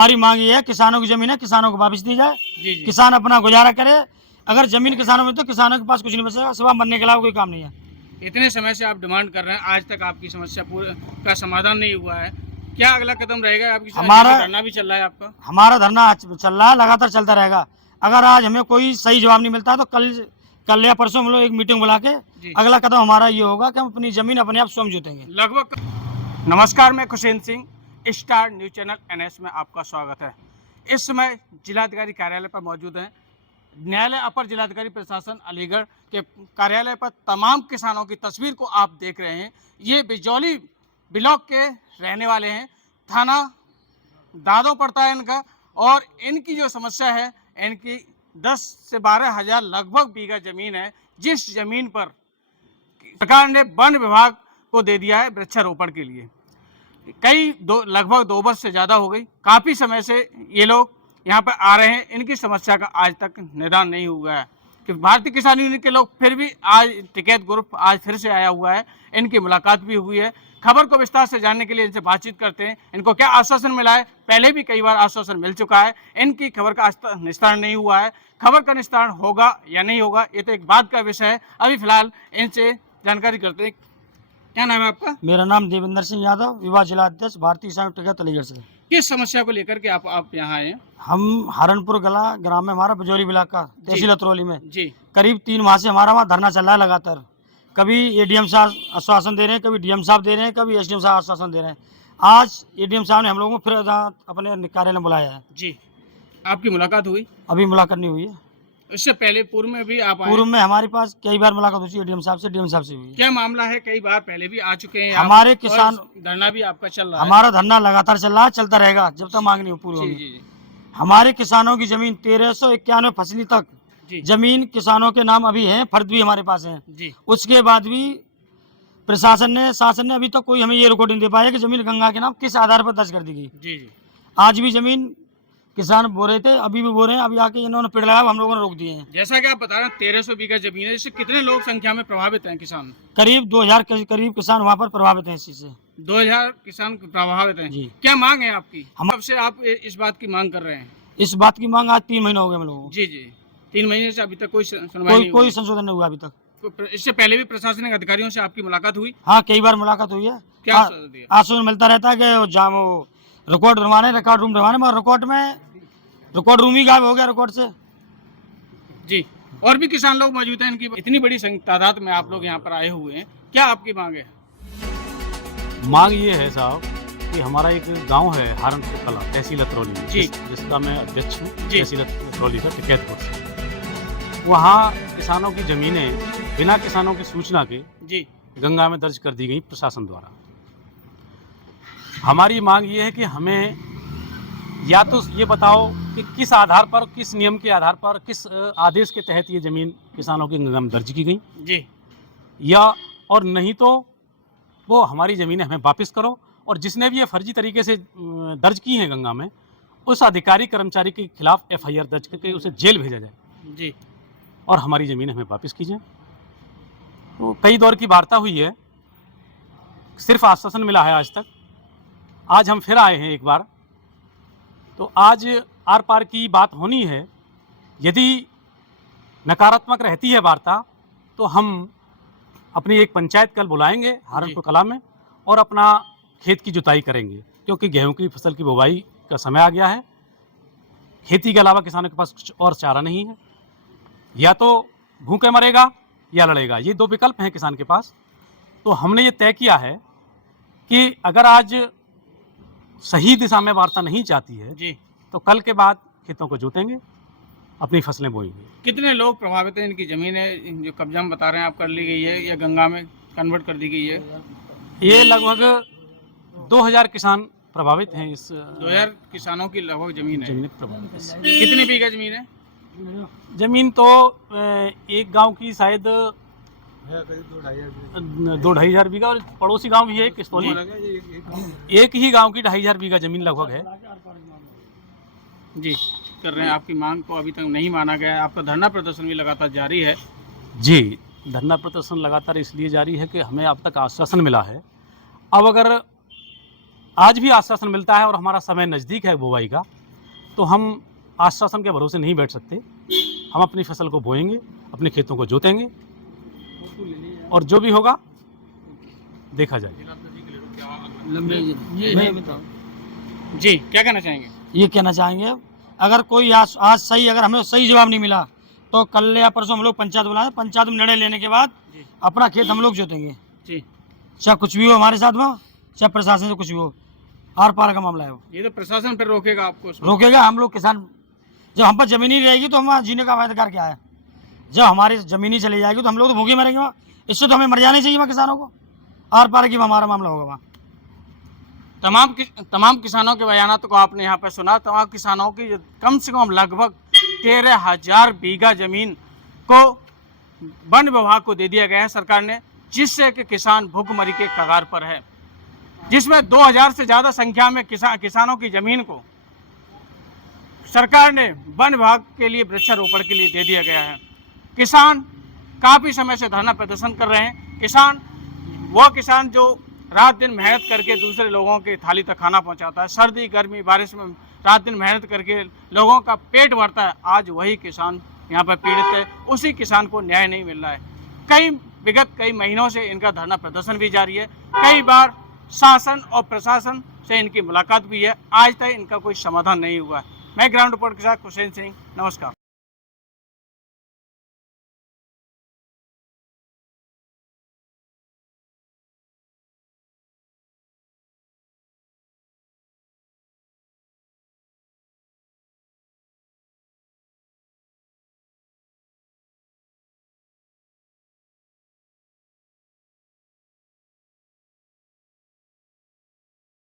हमारी मांग ये है, किसानों की जमीन है, किसानों को वापस दी जाए। जी जी। किसान अपना गुजारा करे। अगर जमीन किसानों में तो किसानों के पास कुछ नहीं बचेगा, सिवा मरने के अलावा कोई काम नहीं है। इतने समय से आप डिमांड कर रहे हैं, आज तक आपकी समस्या पूरा का समाधान नहीं हुआ है। क्या अगला कदम रहेगा आपकी? हमारा धरना भी चल रहा है आपका? हमारा धरना चल रहा है, लगातार चलता रहेगा। अगर आज हमें कोई सही जवाब नहीं मिलता तो कल या परसों हम लोग एक मीटिंग बुला के जी। अगला कदम हमारा ये होगा कि हम अपनी जमीन अपने आप स्वयं जोतेंगे। लगभग। नमस्कार, मैं Khushen Singh, star news channel NS में आपका स्वागत है। इस समय जिलाधिकारी कार्यालय पर मौजूद हैं। न्यायालय अपर जिलाधिकारी प्रशासन अलीगढ़ के कार्यालय पर तमाम किसानों की तस्वीर को आप देख रहे हैं। ये बिजौली ब्लॉक के रहने वाले हैं, थाना दादो पड़ता है इनका, और इनकी जो समस्या है, इनकी 10 से 12 हज़ार लगभग बीघा जमीन है, जिस जमीन पर सरकार ने वन विभाग को दे दिया है वृक्षारोपण के लिए। लगभग 2 वर्ष से ज़्यादा हो गई, काफ़ी समय से ये लोग यहाँ पर आ रहे हैं। इनकी समस्या का आज तक निदान नहीं हुआ है कि भारतीय किसान यूनियन के लोग फिर भी आज टिकैत ग्रुप आज फिर से आया हुआ है, इनकी मुलाकात भी हुई है। खबर को विस्तार से जानने के लिए इनसे बातचीत करते हैं। इनको क्या आश्वासन मिला है? पहले भी कई बार आश्वासन मिल चुका है, इनकी खबर का निस्तारण नहीं हुआ है। खबर का निस्तारण होगा या नहीं होगा, ये तो एक बात का विषय है। अभी फिलहाल इनसे जानकारी करते हैं। क्या नाम है आपका? मेरा नाम देवेंद्र सिंह यादव, युवा जिला अध्यक्ष, भारतीय किसान टिकैत अलीगढ़ से। किस समस्या को लेकर के आप यहाँ आए हैं? हम हरनपुर गला ग्राम में, हमारा बिजौली ब्लॉक का तहसील अतरौली में जी करीब 3 माह से हमारा वहाँ धरना चल रहा है लगातार। कभी ADM साहब आश्वासन दे रहे हैं, कभी DM साहब दे रहे हैं, कभी SDM साहब आश्वासन दे रहे हैं। आज ADM साहब ने हम लोगों को फिर अपने कार्यालय में बुलाया है। जी। आपकी मुलाकात हुई? अभी मुलाकात नहीं हुई है। इससे पहले पूर्व में भी आप आए? पूर्व में हमारे पास कई बार मुलाकात हुई है, ADM साहब से, DM साहब से हुई है। क्या मामला है? कई बार पहले भी आ चुके हैं आप, हमारे और किसान धरना भी आपका चल रहा है? हमारा धरना लगातार चल रहा है, चलता रहेगा जब तक मांग नहीं पूरी जी होगी। जी हमारे किसानों की जमीन 1391 फसली तक जी जमीन किसानों के नाम अभी है, फर्द भी हमारे पास है। जी उसके बाद भी शासन ने अभी तक कोई हमें ये रिकॉर्ड नहीं दे पाया कि जमीन गंगा के नाम किस आधार पर दर्ज कर दी गई। जी जी। आज भी जमीन किसान बो रहे थे, अभी भी बो रहे हैं। अभी आके इन्होंने पेड़ लगाया, हम लोगों ने रोक दिए हैं। जैसा कि आप बता रहे हैं 1300 बीघा जमीन है, जिससे कितने लोग संख्या में प्रभावित हैं किसान? करीब 2000 के करीब किसान वहाँ पर प्रभावित हैं इस चीज से। 2000 किसान प्रभावित हैं जी। क्या मांग है आपकी? हम कब से आप इस बात की मांग कर रहे हैं? इस बात की मांग आज 3 महीने हो गए हम लोगों को। जी जी। 3 महीने से अभी तक कोई सुनवाई नहीं कोई हुई? संशोधन नहीं हुआ अभी तक। इससे पहले भी प्रशासनिक अधिकारियों से आपकी मुलाकात हुई? हाँ, कई बार मुलाकात हुई है। क्या आश्वासन दिया? आश्वासन मिलता रहता है कि रिकॉर्ड बनवाने, रिकॉर्ड रूम बनवाने, मगर रिकॉर्ड रूम ही गायब हो गया रिकॉर्ड से। जी। और भी किसान लोग मौजूद हैं, इनकी इतनी बड़ी तादाद में आप लोग यहाँ पर आए हुए हैं, क्या आपकी मांग है? मांग ये है साहब कि हमारा एक गांव है हारनपुर कला, तहसील अतरौली में, जी। जिसका मैं अध्यक्ष हूँ, जी। तहसील अतरौली का टिकैतपुर से। वहाँ किसानों की ज़मीनें बिना किसानों की सूचना के जी गंगा में दर्ज कर दी गई प्रशासन द्वारा। हमारी मांग ये है कि हमें या तो ये बताओ कि किस आधार पर, किस नियम के आधार पर, किस आदेश के तहत ये ज़मीन किसानों की गंगा में दर्ज की गई, जी या और नहीं तो वो हमारी ज़मीनें हमें वापस करो, और जिसने भी ये फर्जी तरीके से दर्ज की हैं गंगा में, उस अधिकारी कर्मचारी के खिलाफ FIR दर्ज करके उसे जेल भेजा जाए जी। और हमारी ज़मीनें हमें वापस की जाए। तो कई दौर की वार्ता हुई है, सिर्फ आश्वासन मिला है आज तक। आज हम फिर आए हैं एक बार, तो आज आर पार की बात होनी है। यदि नकारात्मक रहती है वार्ता तो हम अपनी एक पंचायत कल बुलाएंगे हारनपुर कला में, और अपना खेत की जुताई करेंगे, क्योंकि गेहूं की फसल की बुवाई का समय आ गया है। खेती के अलावा किसानों के पास कुछ और चारा नहीं है, या तो भूखे मरेगा या लड़ेगा, ये 2 विकल्प हैं किसान के पास। तो हमने ये तय किया है कि अगर आज सही दिशा में वार्ता नहीं चाहती है जी। तो कल के बाद खेतों को जोतेंगे, अपनी फसलें बोएंगे। कितने लोग प्रभावित हैं? इनकी जमीन है जो कब्जा में बता रहे हैं आप कर ली गई है या गंगा में कन्वर्ट कर दी गई है? ये लगभग 2000 किसान प्रभावित हैं। इस 2000 किसानों की लगभग जमीन है। जमीन प्रभावित है। कितनी बीघा जमीन है? जमीन तो एक गांव की शायद 2-2.5 हजार बीघा, और पड़ोसी गांव भी है किस्तौली, एक ही गांव की 2.5 हजार बीघा जमीन लगभग है। जी। कर रहे हैं, आपकी मांग को अभी तक नहीं माना गया है। आपका धरना प्रदर्शन भी लगातार जारी है? जी, धरना प्रदर्शन लगातार इसलिए जारी है कि हमें अब तक आश्वासन मिला है। अब अगर आज भी आश्वासन मिलता है और हमारा समय नज़दीक है बुआई का, तो हम आश्वासन के भरोसे नहीं बैठ सकते। हम अपनी फसल को बोएंगे, अपने खेतों को जोतेंगे और जो भी होगा देखा जाए। जी, क्या कहना चाहेंगे? ये कहना चाहेंगे, अगर कोई आज सही, अगर हमें सही जवाब नहीं मिला तो कल या परसों हम लोग पंचायत बुलाएं, पंचायत में निर्णय लेने के बाद जी। अपना खेत हम लोग जोतेंगे, जी, चाहे कुछ भी हो हमारे साथ में, चाहे प्रशासन से कुछ भी हो, आर पार का मामला है वो। ये तो प्रशासन फिर रोकेगा आपको उसमें। रोकेगा, हम लोग किसान, जब हम पर जमीन ही रहेगी तो हमारा जीने का अधिकार क्या है? जब हमारी जमीन ही चली जाएगी तो हम लोग तो भूखे मरेंगे वहाँ। इससे तो हमें मर जाना चाहिए वहाँ किसानों को, आर पार की हमारा मामला होगा वहाँ। तमाम किसानों के बयानात को आपने यहाँ पर सुना। तमाम किसानों की कम से कम लगभग 13,000 बीघा जमीन को वन विभाग को दे दिया गया है सरकार ने, जिससे कि किसान भूखमरी के कगार पर है, जिसमें 2000 से ज़्यादा संख्या में किसानों की ज़मीन को सरकार ने वन विभाग के लिए वृक्षारोपण के लिए दे दिया गया है। किसान काफ़ी समय से धरना प्रदर्शन कर रहे हैं। किसान जो रात दिन मेहनत करके दूसरे लोगों की थाली तक खाना पहुंचाता है, सर्दी गर्मी बारिश में रात दिन मेहनत करके लोगों का पेट भरता है, आज वही किसान यहाँ पर पीड़ित है। उसी किसान को न्याय नहीं मिल रहा है। विगत कई महीनों से इनका धरना प्रदर्शन भी जारी है। कई बार शासन और प्रशासन से इनकी मुलाकात भी है, आज तक इनका कोई समाधान नहीं हुआ है। मैं ग्राउंड रिपोर्ट के साथ हुसैन सिंह, नमस्कार।